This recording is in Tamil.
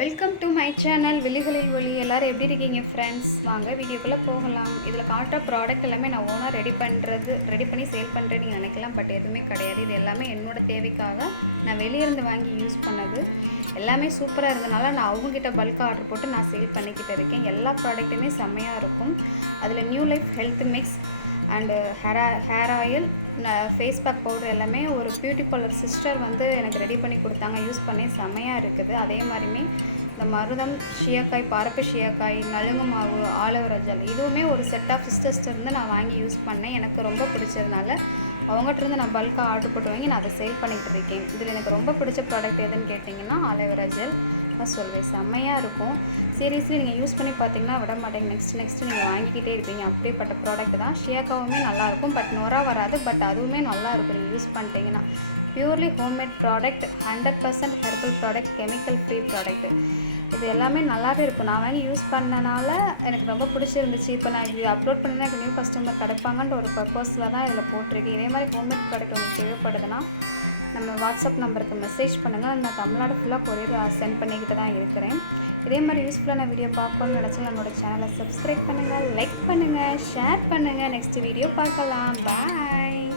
வெல்கம் டு மை சேனல் விழிகளில் ஒளி. எல்லோரும் எப்படி இருக்கீங்க ஃப்ரெண்ட்ஸ்? வாங்க வீடியோக்குள்ளே போகலாம். இதில் காட்டுற ப்ராடக்ட் எல்லாமே நான் ஓனாக ரெடி பண்ணி சேல் பண்ணுறேன்னு நீங்கள் நினைக்கலாம். பட் எதுவுமே கிடையாது. இது எல்லாமே என்னோடய தேவைக்காக நான் வெளியிருந்து வாங்கி யூஸ் பண்ணது. எல்லாமே சூப்பராக இருந்தனால நான் அவங்கக்கிட்ட பல்க் ஆர்டர் போட்டு நான் சேல் பண்ணிக்கிட்டு இருக்கேன். எல்லா ப்ராடக்ட்டுமே செம்மையாக இருக்கும். அதில் new life health mix and hair oil, face pack powder எல்லாமே ஒரு பியூட்டி பார்லர் சிஸ்டர் எனக்கு ரெடி பண்ணி கொடுத்தாங்க. யூஸ் பண்ணி செம்மையாக இருக்குது. அதே மாதிரியுமே இந்த மருதம், ஷியாக்காய், பரப்பு ஷியாக்காய், நலுங்கு மாவு, ஆலோவேரா ஜெல் இதுவுமே ஒரு செட் ஆஃப் சிஸ்டர்ஸ்லேருந்து நான் வாங்கி யூஸ் பண்ணேன். எனக்கு ரொம்ப பிடிச்சதுனால அவங்ககிட்டருந்து நான் பல்காக ஆர்டர் போட்டு வாங்கி நான் அதை சேல் பண்ணிகிட்டு இருக்கேன். இதில் எனக்கு ரொம்ப பிடிச்ச ப்ராடக்ட் எதுன்னு கேட்டிங்கன்னா ஆலோவேரா ஜெல் நான் சொல்வேன். செம்மையாக இருக்கும். சீரியஸ்லி நீங்கள் யூஸ் பண்ணி பார்த்தீங்கன்னா விட மாட்டேங்க. நெக்ஸ்ட்டு நீங்கள் வாங்கிக்கிட்டே இருப்பீங்க. அப்படிப்பட்ட ப்ராடக்ட் தான். ஷியாக்காவுமே நல்லாயிருக்கும். பட் நொரா வராது. பட் அதுவுமே நல்லாயிருக்கும் நீங்கள் யூஸ் பண்ணிட்டீங்கன்னா. Purely homemade product, 100% herbal product, chemical free product. இது எல்லாமே நல்லாவே இருக்கும். நான் வாங்கி யூஸ் பண்ணனால எனக்கு ரொம்ப பிடிச்சிருந்துச்சு. இப்போ நான் இது அப்லோட் பண்ணினா எனக்கு நியூ கஸ்டமர் கிடைப்பாங்கன்ற ஒரு பர்பஸில் தான் இதில் போட்டிருக்கேன். இதே மாதிரி ஹோம்மேட் ப்ராடக்ட் உங்களுக்கு தேவைப்படுதுன்னா நம்ம வாட்ஸ்அப் நம்பருக்கு மெசேஜ் பண்ணுங்கள். நான் தமிழ்நாடு ஃபுல்லாக கொரியர் சென்ட் பண்ணிக்கிட்டு தான் இருக்கிறேன். இதே மாதிரி யூஸ்ஃபுல்லான வீடியோ பார்க்கணும்னு நினச்சா நம்மளோட சேனலை சப்ஸ்கிரைப் பண்ணுங்கள், லைக் பண்ணுங்கள், ஷேர் பண்ணுங்கள். நெக்ஸ்ட் வீடியோ பார்க்கலாம். பாய்.